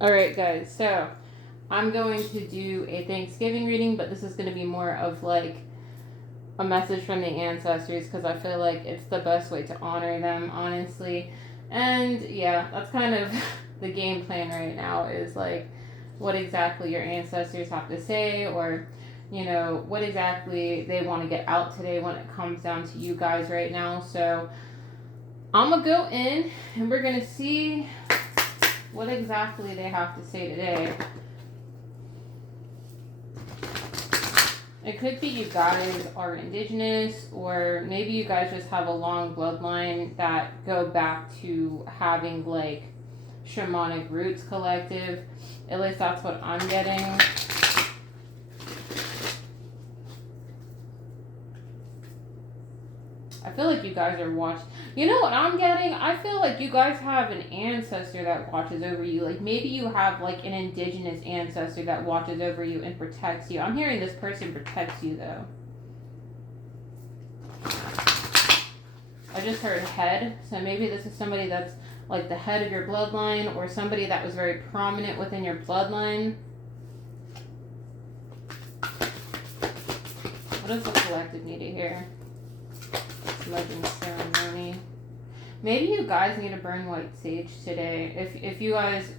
Alright, guys, so I'm going to do a Thanksgiving reading, but this is going to be more of like a message from the ancestors because I feel like it's the best way to honor them, honestly. And yeah, that's kind of the game plan right now is like what exactly your ancestors have to say, or what exactly they want to get out today when it comes down to you guys right now. So I'm gonna go in and we're gonna see what exactly they have to say today. It could be you guys are indigenous, or maybe you guys just have a long bloodline that go back to having like shamanic roots collective. At least that's what I'm getting. I feel like you guys are watching. You know what I'm getting? I feel like you guys have an ancestor that watches over you. Like maybe you have like an indigenous ancestor that watches over you and protects you. I'm hearing this person protects you though. I just heard head. So maybe this is somebody that's like the head of your bloodline, or somebody that was very prominent within your bloodline. What does the collective need to hear? Smudging ceremony. Maybe you guys need to burn white sage today. If you guys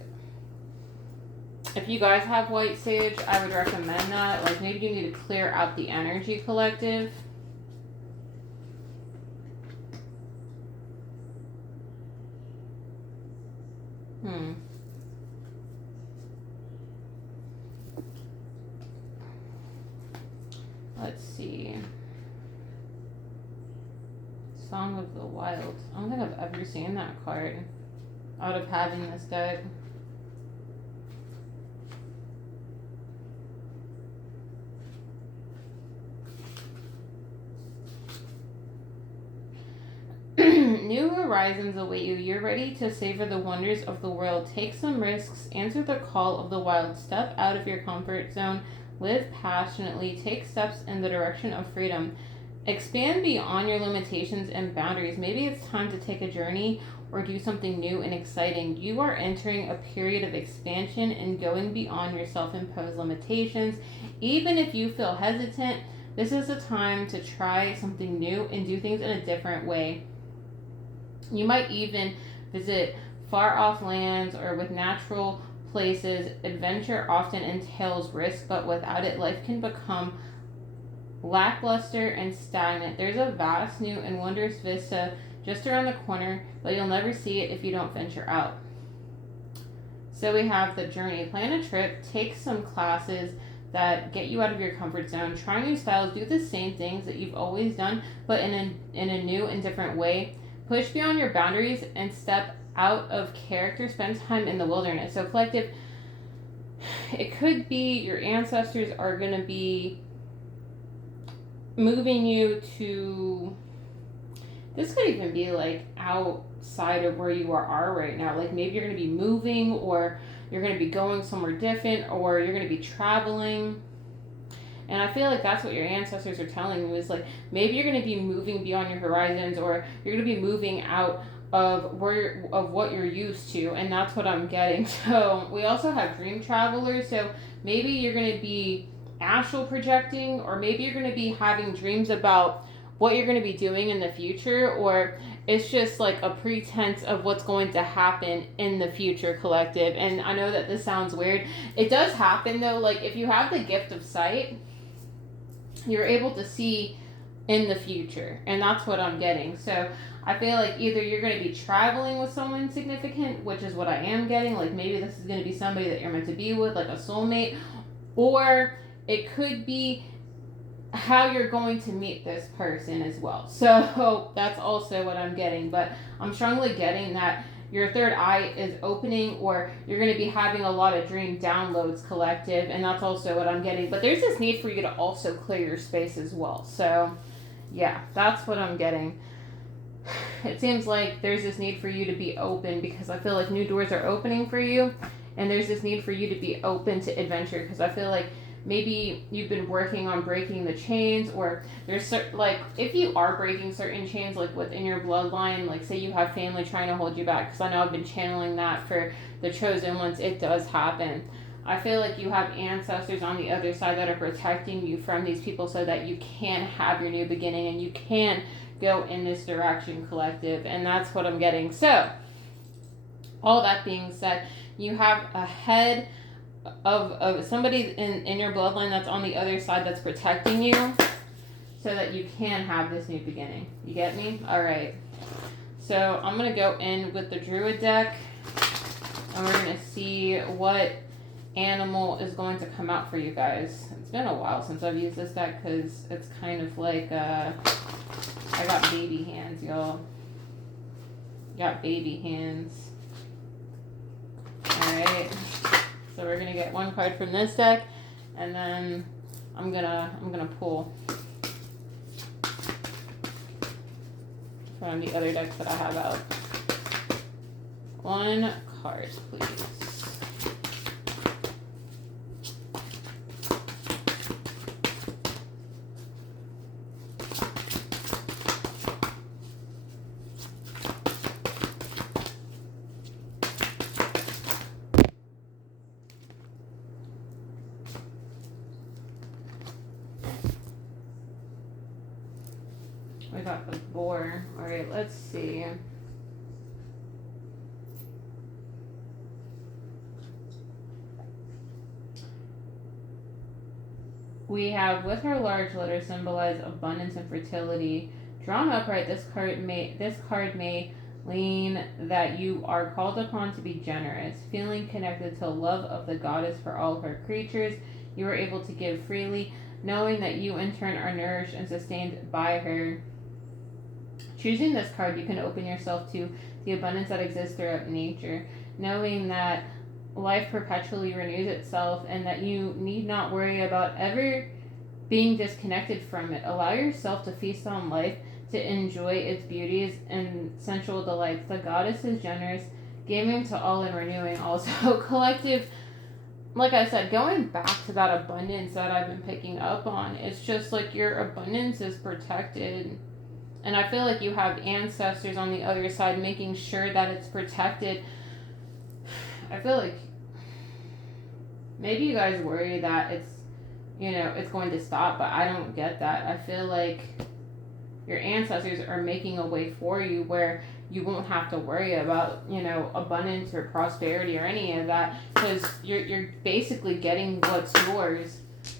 have white sage, I would recommend that. Like maybe you need to clear out the energy, collective. Let's see. Song of the Wild. I don't think I've ever seen that card out of having this deck. New horizons await you. You're ready to savor the wonders of the world. Take some risks. Answer the call of the wild. Step out of your comfort zone. Live passionately. Take steps in the direction of freedom. Expand beyond your limitations and boundaries. Maybe it's time to take a journey or do something new and exciting. You are entering a period of expansion and going beyond your self-imposed limitations. Even if you feel hesitant, this is a time to try something new and do things in a different way. You might even visit far off lands or with natural places. Adventure often entails risk, but without it, life can become lackluster and stagnant. There's a vast, new, and wondrous vista just around the corner, but you'll never see it if you don't venture out. So we have the journey. Plan a trip, take some classes that get you out of your comfort zone, try new styles, do the same things that you've always done, but in a new and different way. Push beyond your boundaries and step out of character. Spend time in the wilderness. So collective, it could be your ancestors are going to be moving you to, this could even be like outside of where you are right now. Like maybe you're going to be moving, or you're going to be going somewhere different, or you're going to be traveling. And I feel like that's what your ancestors are telling you, is like maybe you're going to be moving beyond your horizons, or you're going to be moving out of what you're used to, and that's what I'm getting. So we also have dream travelers. So maybe you're going to be astral projecting, or maybe you're going to be having dreams about what you're going to be doing in the future, or it's just like a pretense of what's going to happen in the future, collective. And I know that this sounds weird. It does happen though. Like if you have the gift of sight, you're able to see in the future, and that's what I'm getting. So I feel like either you're going to be traveling with someone significant, which is what I am getting, like maybe this is going to be somebody that you're meant to be with, like a soulmate, or it could be how you're going to meet this person as well. So that's also what I'm getting, but I'm strongly getting that your third eye is opening, or you're going to be having a lot of dream downloads, collective, and that's also what I'm getting. But there's this need for you to also clear your space as well. So yeah, that's what I'm getting. It seems like there's this need for you to be open, because I feel like new doors are opening for you, and there's this need for you to be open to adventure, because I feel like maybe you've been working on breaking the chains, or there's like, if you are breaking certain chains, like within your bloodline, like say you have family trying to hold you back, because I know I've been channeling that for the chosen ones, it does happen. I feel like you have ancestors on the other side that are protecting you from these people so that you can have your new beginning and you can go in this direction, collective. And that's what I'm getting. So, all that being said, you have a head of somebody in your bloodline that's on the other side that's protecting you so that you can have this new beginning. You get me? All right. So, I'm going to go in with the Druid deck and we're going to see what animal is going to come out for you guys. It's been a while since I've used this deck because it's kind of like I got baby hands, y'all. Got baby hands. Alright. So we're gonna get one card from this deck and then I'm gonna pull from the other decks that I have out. One card, please. We got the boar. Alright, let's see. We have, with her large letter, symbolize abundance and fertility. Drawn upright, this card may lean that you are called upon to be generous, feeling connected to love of the goddess for all of her creatures. You are able to give freely, knowing that you in turn are nourished and sustained by her. Choosing this card, you can open yourself to the abundance that exists throughout nature, knowing that life perpetually renews itself and that you need not worry about ever being disconnected from it. Allow yourself to feast on life, to enjoy its beauties and sensual delights. The goddess is generous, giving to all and renewing all. So collective, like I said, going back to that abundance that I've been picking up on, it's just like your abundance is protected. And I feel like you have ancestors on the other side making sure that it's protected. I feel like maybe you guys worry that it's, it's going to stop, but I don't get that. I feel like your ancestors are making a way for you where you won't have to worry about, abundance or prosperity or any of that, because you're basically getting what's yours.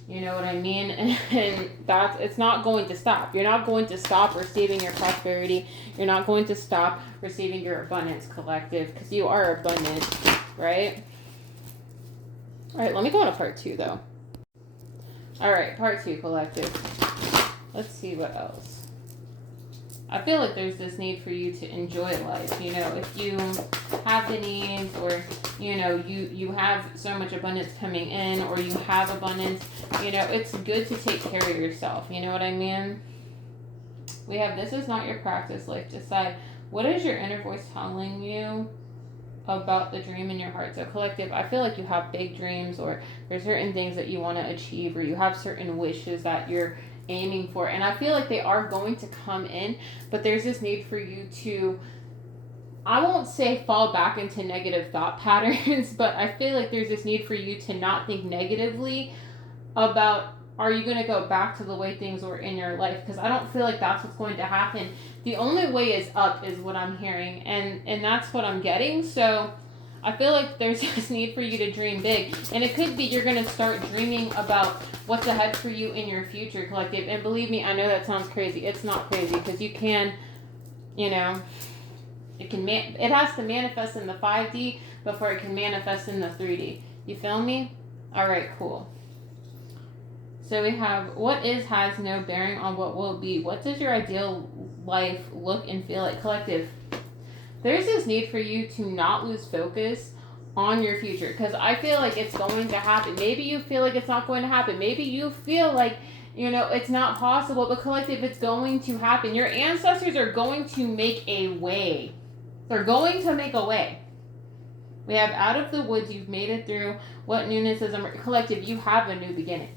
You know what I mean? And it's not going to stop. You're not going to stop receiving your prosperity. You're not going to stop receiving your abundance, collective, because you are abundant, right? All right, let me go on to part 2, though. All right, part 2, collective. Let's see what else. I feel like there's this need for you to enjoy life. If you have the needs, or you have so much abundance coming in, or you have abundance, it's good to take care of yourself. You know what I mean? We have, this is not your practice life. Decide, what is your inner voice telling you about the dream in your heart? So collective, I feel like you have big dreams, or there's certain things that you want to achieve, or you have certain wishes that you're aiming for, and I feel like they are going to come in, but there's this need for you to, I won't say fall back into negative thought patterns, but I feel like there's this need for you to not think negatively about, are you going to go back to the way things were in your life? Because I don't feel like that's what's going to happen. The only way is up, is what I'm hearing, and that's what I'm getting. So I feel like there's this need for you to dream big, and it could be you're going to start dreaming about what's ahead for you in your future, collective. And believe me, I know that sounds crazy. It's not crazy, because you can, it has to manifest in the 5D before it can manifest in the 3D. You feel me? All right, cool. So we have, what is has no bearing on what will be. What does your ideal life look and feel like, collective? There's this need for you to not lose focus on your future, because I feel like it's going to happen. Maybe you feel like it's not going to happen. Maybe you feel like, it's not possible, but collective, it's going to happen. Your ancestors are going to make a way. They're going to make a way. We have out of the woods, you've made it through. What newness is collective? You have a new beginning.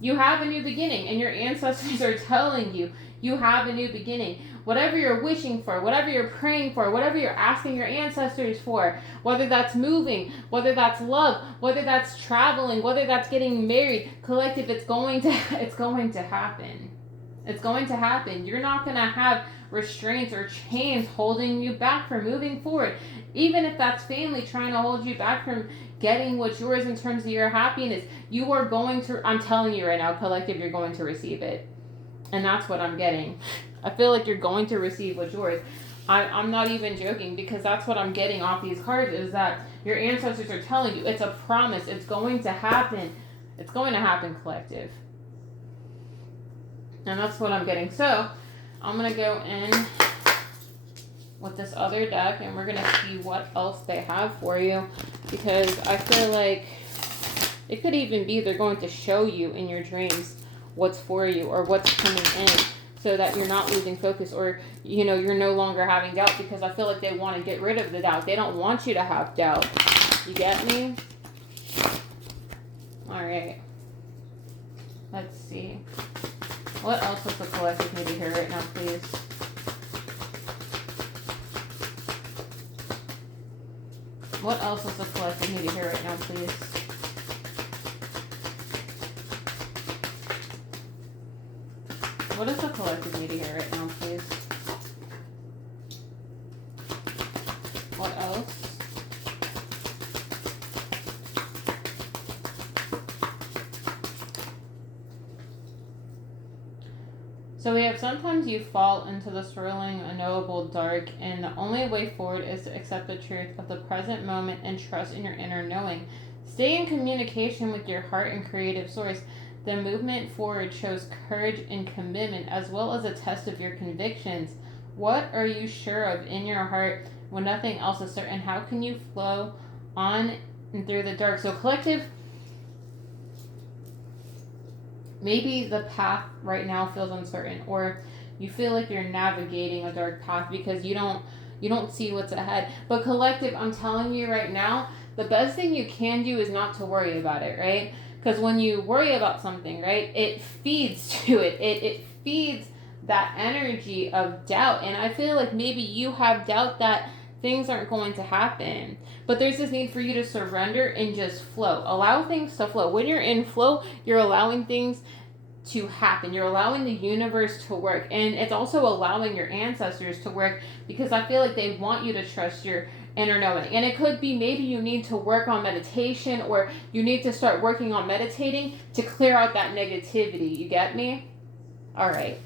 You have a new beginning, and your ancestors are telling you you have a new beginning. Whatever you're wishing for, whatever you're praying for, whatever you're asking your ancestors for, whether that's moving, whether that's love, whether that's traveling, whether that's getting married, collective, it's going to happen. It's going to happen. You're not going to have restraints or chains holding you back from moving forward. Even if that's family trying to hold you back from getting what's yours in terms of your happiness, you are going to, I'm telling you right now, collective, you're going to receive it. And that's what I'm getting. I feel like you're going to receive what's yours. I'm not even joking, because that's what I'm getting off these cards, is that your ancestors are telling you it's a promise. It's going to happen. It's going to happen, collective. And that's what I'm getting. So I'm going to go in with this other deck, and we're going to see what else they have for you, because I feel like it could even be they're going to show you in your dreams what's for you or what's coming in, so that you're not losing focus, or you're no longer having doubt, because I feel like they want to get rid of the doubt. They don't want you to have doubt. You get me? All right. Let's see. What else does the collective need to hear right now, please? What else does the collective need to hear right now, please? What does the collective need to hear right now, please? What else? So we have, sometimes you fall into the swirling, unknowable dark, and the only way forward is to accept the truth of the present moment and trust in your inner knowing. Stay in communication with your heart and creative source. The movement forward shows courage and commitment, as well as a test of your convictions. What are you sure of in your heart when nothing else is certain? How can you flow on and through the dark? So collective, maybe the path right now feels uncertain, or you feel like you're navigating a dark path because you don't see what's ahead. But collective, I'm telling you right now, the best thing you can do is not to worry about it, right? Because when you worry about something, right, it feeds to it. It feeds that energy of doubt. And I feel like maybe you have doubt that things aren't going to happen. But there's this need for you to surrender and just flow. Allow things to flow. When you're in flow, you're allowing things to happen. You're allowing the universe to work. And it's also allowing your ancestors to work, because I feel like they want you to trust your inner knowing. And it could be maybe you need to work on meditation, or you need to start working on meditating to clear out that negativity. You get me? All right.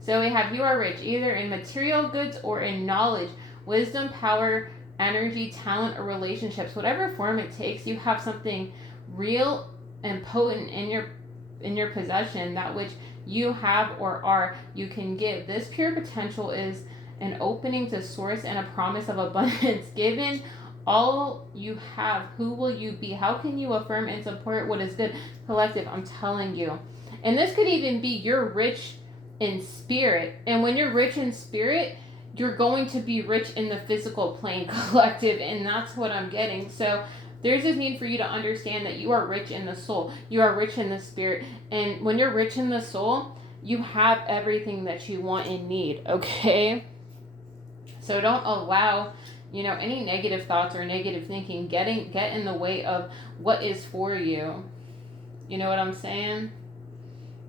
So we have, you are rich, either in material goods or in knowledge, wisdom, power, energy, talent, or relationships. Whatever form it takes, you have something real and potent in your possession, that which you have or are, you can give. This pure potential is an opening to source and a promise of abundance. Given all you have, who will you be? How can you affirm and support what is good? Collective, I'm telling you. And this could even be you're rich in spirit. And when you're rich in spirit, you're going to be rich in the physical plane, collective. And that's what I'm getting. So there's this need for you to understand that you are rich in the soul. You are rich in the spirit. And when you're rich in the soul, you have everything that you want and need, okay? So don't allow, any negative thoughts or negative thinking get in the way of what is for you. You know what I'm saying?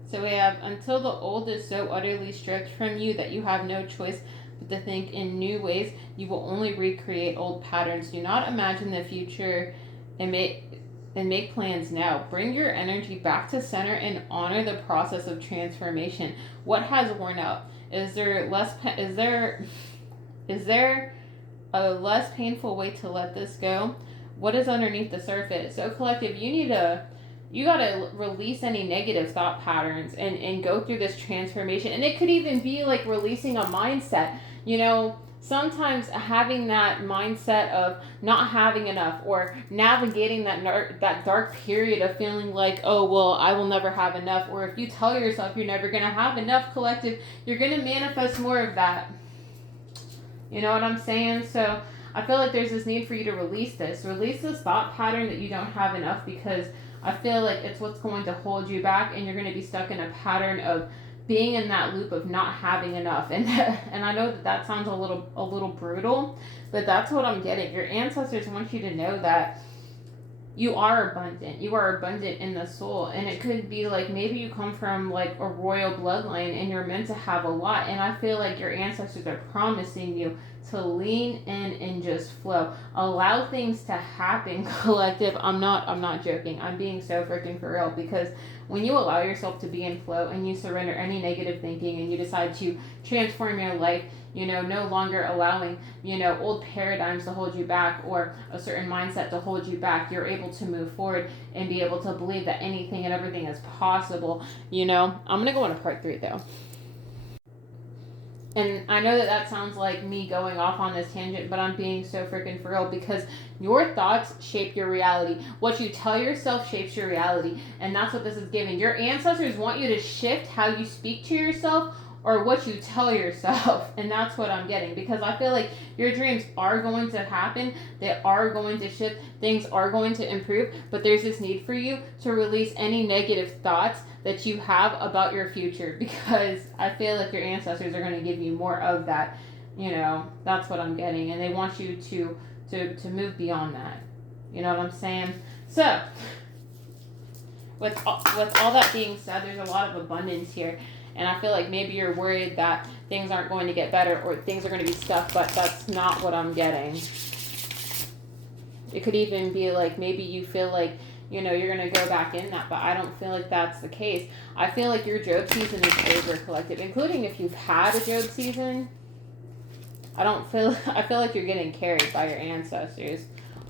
So we have, until the old is so utterly stripped from you that you have no choice but to think in new ways, you will only recreate old patterns. Do not imagine the future and make plans now. Bring your energy back to center and honor the process of transformation. What has worn out? Is there a less painful way to let this go? What is underneath the surface? So collective, you gotta release any negative thought patterns and go through this transformation. And it could even be like releasing a mindset. Sometimes having that mindset of not having enough, or navigating that dark period of feeling like, oh, well, I will never have enough. Or if you tell yourself you're never going to have enough, collective, you're going to manifest more of that. You know what I'm saying? So I feel like there's this need for you to release this. Release this thought pattern that you don't have enough, because I feel like it's what's going to hold you back, and you're going to be stuck in a pattern of being in that loop of not having enough. And I know that sounds a little brutal, but that's what I'm getting. Your ancestors want you to know that you are abundant. You are abundant in the soul. And it could be like, maybe you come from like a royal bloodline and you're meant to have a lot. And I feel like your ancestors are promising you to lean in and just flow. Allow things to happen, collective. I'm not joking. I'm being so freaking for real, because when you allow yourself to be in flow and you surrender any negative thinking and you decide to transform your life, no longer allowing, old paradigms to hold you back or a certain mindset to hold you back, you're able to move forward and be able to believe that anything and everything is possible. I'm going to go into part 3 though. And I know that sounds like me going off on this tangent, but I'm being so freaking for real, because your thoughts shape your reality. What you tell yourself shapes your reality. And that's what this is giving. Your ancestors want you to shift how you speak to yourself or what you tell yourself. And that's what I'm getting, because I feel like your dreams are going to happen. They are going to shift. Things are going to improve. But there's this need for you to release any negative thoughts that you have about your future, because I feel like your ancestors are going to give you more of that. That's what I'm getting. And they want you to move beyond that. You know what I'm saying? So, with all that being said, there's a lot of abundance here. And I feel like maybe you're worried that things aren't going to get better or things are going to be stuck, but that's not what I'm getting. It could even be like, maybe you feel like, you're going to go back in that, but I don't feel like that's the case. I feel like your Job season is over, collective, including if you've had a Job season. I feel like you're getting carried by your ancestors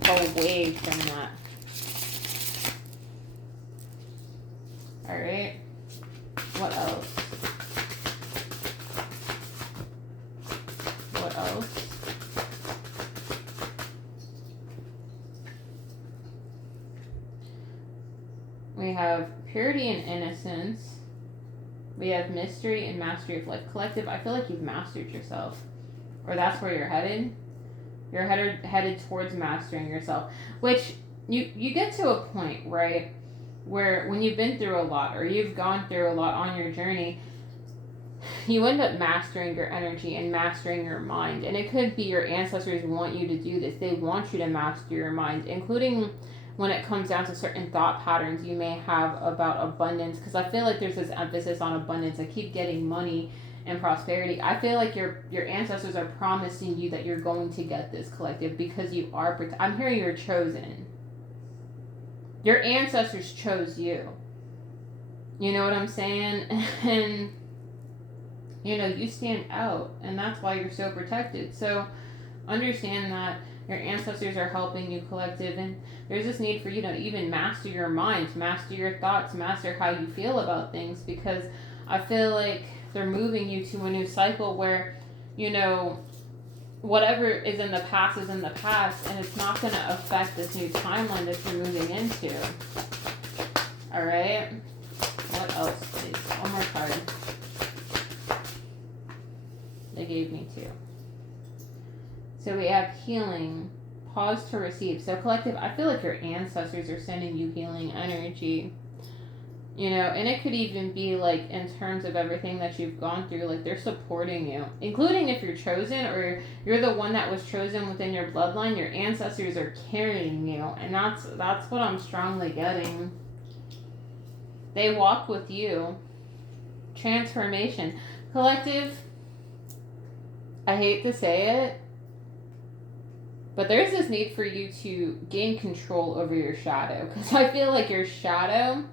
away from that. All right. What else? What else? We have purity and innocence. We have mystery and mastery of life. Collective, I feel like you've mastered yourself. Or that's where you're headed. You're headed towards mastering yourself. Which, you get to a point, right, where when you've been through a lot or you've gone through a lot on your journey, you end up mastering your energy and mastering your mind. And it could be your ancestors want you to do this. They want you to master your mind, including when it comes down to certain thought patterns you may have about abundance. Because I feel like there's this emphasis on abundance. I keep getting money and prosperity. I feel like your ancestors are promising you that you're going to get this, collective, because you are. I'm hearing you're chosen. Your ancestors chose you. You know what I'm saying? And, you stand out. And that's why you're so protected. So understand that your ancestors are helping you, collective. And there's this need for you to even master your mind, master your thoughts, master how you feel about things. Because I feel like they're moving you to a new cycle where, whatever is in the past is in the past, and it's not going to affect this new timeline that you're moving into. All right. What else, please? One more card. They gave me 2. So we have healing. Pause to receive. So collective, I feel like your ancestors are sending you healing energy. And it could even be like in terms of everything that you've gone through, like they're supporting you, including if you're chosen or you're the one that was chosen within your bloodline. Your ancestors are carrying you, and that's what I'm strongly getting. They walk with you. Transformation. Collective, I hate to say it, but there's this need for you to gain control over your shadow, because I feel like your shadow,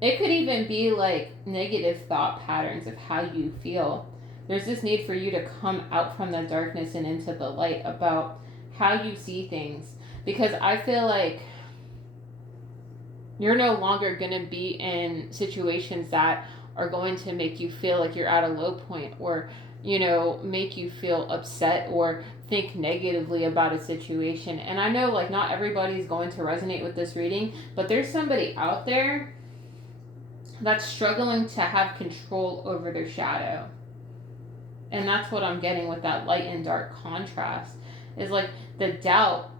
it could even be like negative thought patterns of how you feel. There's this need for you to come out from the darkness and into the light about how you see things. Because I feel like you're no longer going to be in situations that are going to make you feel like you're at a low point, or, make you feel upset or think negatively about a situation. And I know like not everybody's going to resonate with this reading, but there's somebody out there that's struggling to have control over their shadow. And that's what I'm getting with that light and dark contrast. is like the doubt.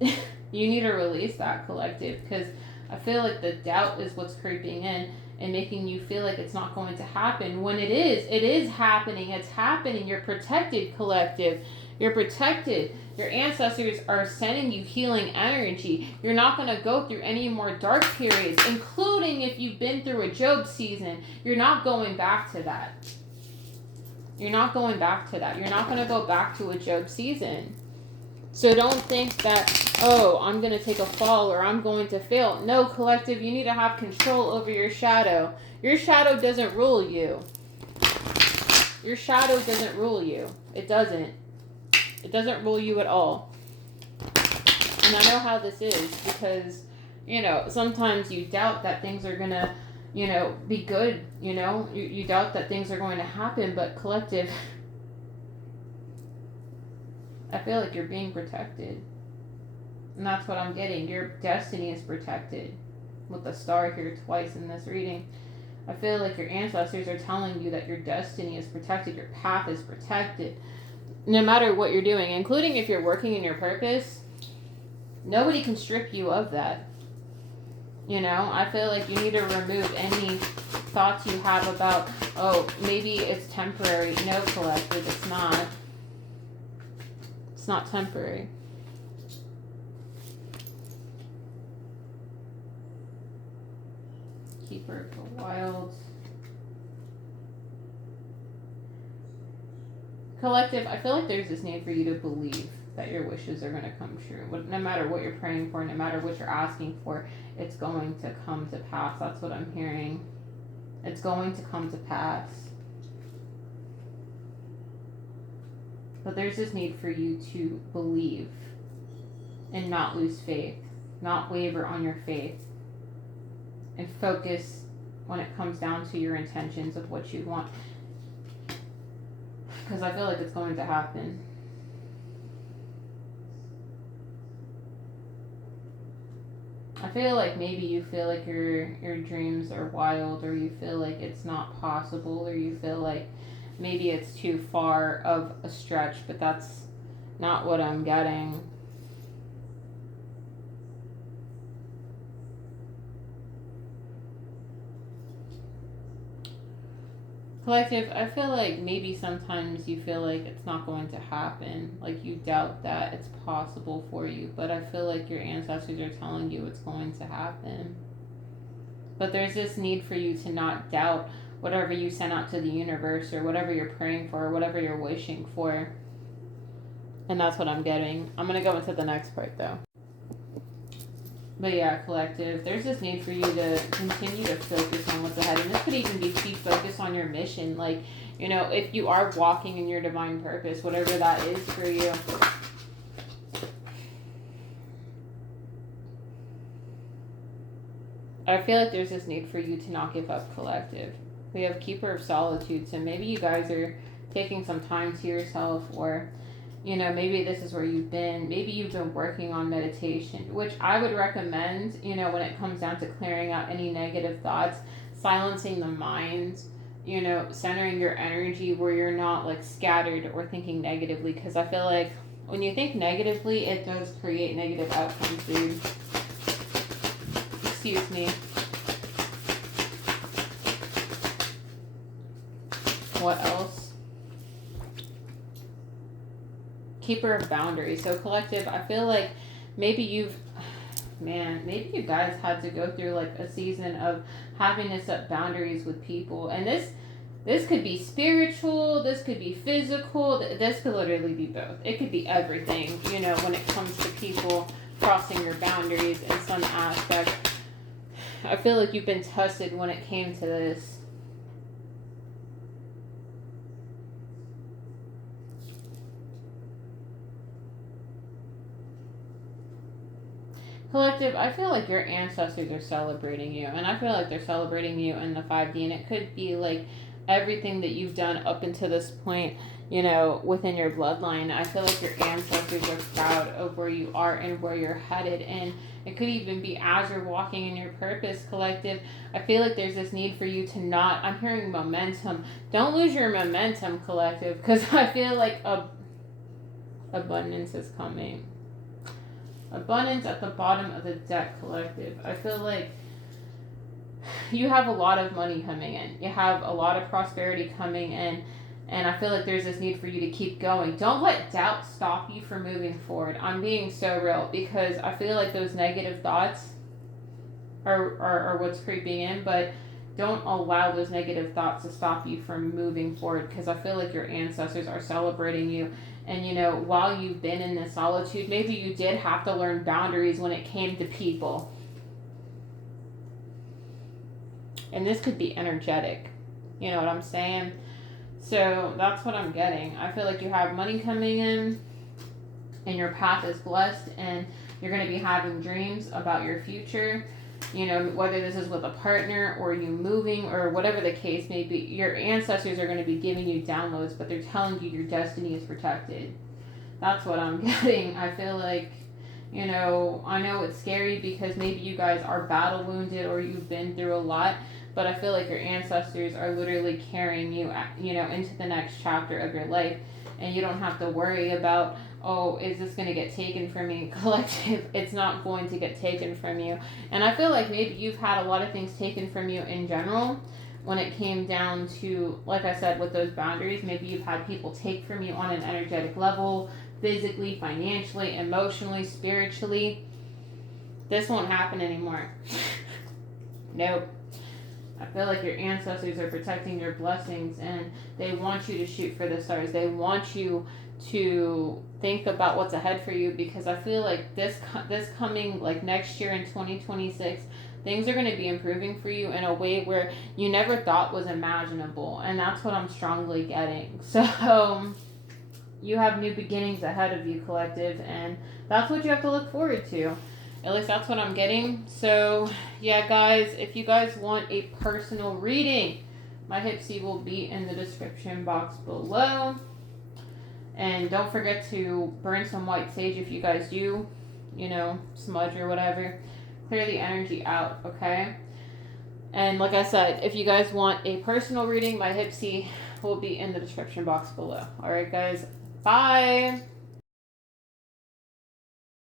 You need to release that, collective, because I feel like the doubt is what's creeping in and making you feel like it's not going to happen when it is happening. It's happening. You're protected, collective. You're protected. Your ancestors are sending you healing energy. You're not going to go through any more dark periods, including if you've been through a Job season. You're not going back to that. You're not going back to that. You're not going to go back to a Job season. So don't think that, oh, I'm going to take a fall or I'm going to fail. No, collective, you need to have control over your shadow. Your shadow doesn't rule you. Your shadow doesn't rule you. It doesn't. It doesn't rule you at all. And I know how this is because, you know, sometimes you doubt that things are going to, you know, be good, you know. You doubt that things are going to happen, but collective, I feel like you're being protected. And that's what I'm getting. Your destiny is protected. With the star here twice in this reading. I feel like your ancestors are telling you that your destiny is protected. Your path is protected. No matter what you're doing, including if you're working in your purpose, nobody can strip you of that. You know, I feel like you need to remove any thoughts you have about, oh, maybe it's temporary. No, collective, it's not. It's not temporary. Keeper of the Wild. Collective, I feel like there's this need for you to believe that your wishes are going to come true. No matter what you're praying for, no matter what you're asking for, it's going to come to pass. That's what I'm hearing. It's going to come to pass. But there's this need for you to believe and not lose faith, not waver on your faith, and focus when it comes down to your intentions of what you want. Because I feel like it's going to happen. I feel like maybe you feel like your dreams are wild, or you feel like it's not possible, or you feel like maybe it's too far of a stretch, but that's not what I'm getting. Collective, I feel like maybe sometimes you feel like it's not going to happen. Like you doubt that it's possible for you. But I feel like your ancestors are telling you it's going to happen. But there's this need for you to not doubt whatever you send out to the universe, or whatever you're praying for, or whatever you're wishing for. And that's what I'm getting. I'm going to go into the next part though. But yeah, collective, there's this need for you to continue to focus on what's ahead. And this could even be focus on your mission. Like, you know, if you are walking in your divine purpose, whatever that is for you. I feel like there's this need for you to not give up, collective. We have Keeper of Solitude. So maybe you guys are taking some time to yourself, or you know, maybe this is where you've been. Maybe you've been working on meditation, which I would recommend, you know, when it comes down to clearing out any negative thoughts, silencing the mind, you know, centering your energy where you're not like scattered or thinking negatively. Because I feel like when you think negatively, it does create negative outcomes, dude. Excuse me. What else? Keeper of Boundaries. So collective, I feel like maybe maybe you guys had to go through like a season of having to set boundaries with people. And this could be spiritual, this could be physical, this could literally be both. It could be everything, you know, when it comes to people crossing your boundaries in some aspect. I feel like you've been tested when it came to this. Collective, I feel like your ancestors are celebrating you, and I feel like they're celebrating you in the 5D, and it could be like everything that you've done up until this point, you know, within your bloodline. I feel like your ancestors are proud of where you are and where you're headed, and it could even be as you're walking in your purpose, collective. I feel like there's this need for you to not, I'm hearing momentum. Don't lose your momentum, collective, because I feel like Abundance is coming. Abundance at the bottom of the deck, collective. I feel like you have a lot of money coming in. You have a lot of prosperity coming in. And I feel like there's this need for you to keep going. Don't let doubt stop you from moving forward. I'm being so real because I feel like those negative thoughts are what's creeping in. But don't allow those negative thoughts to stop you from moving forward, because I feel like your ancestors are celebrating you. And, you know, while you've been in this solitude, maybe you did have to learn boundaries when it came to people. And this could be energetic. You know what I'm saying? So that's what I'm getting. I feel like you have money coming in and your path is blessed, and you're going to be having dreams about your future. You know, whether this is with a partner or you moving or whatever the case may be, your ancestors are going to be giving you downloads, but they're telling you your destiny is protected. That's what I'm getting. I feel like, you know, I know it's scary because maybe you guys are battle wounded or you've been through a lot, but I feel like your ancestors are literally carrying you, you know, into the next chapter of your life, and you don't have to worry about, oh, is this going to get taken from me? Collective, it's not going to get taken from you. And I feel like maybe you've had a lot of things taken from you in general when it came down to, like I said, with those boundaries. Maybe you've had people take from you on an energetic level, physically, financially, emotionally, spiritually. This won't happen anymore. Nope. I feel like your ancestors are protecting your blessings, and they want you to shoot for the stars. They want you to think about what's ahead for you, because I feel like this coming, like next year in 2026, things are going to be improving for you in a way where you never thought was imaginable, and that's what I'm strongly getting. So you have new beginnings ahead of you, collective, and that's what you have to look forward to. At least that's what I'm getting. So, yeah, guys, if you guys want a personal reading, my Hipsy will be in the description box below. And don't forget to burn some white sage if you guys do, you know, smudge or whatever. Clear the energy out, okay? And like I said, if you guys want a personal reading, my Hipsy will be in the description box below. All right, guys. Bye.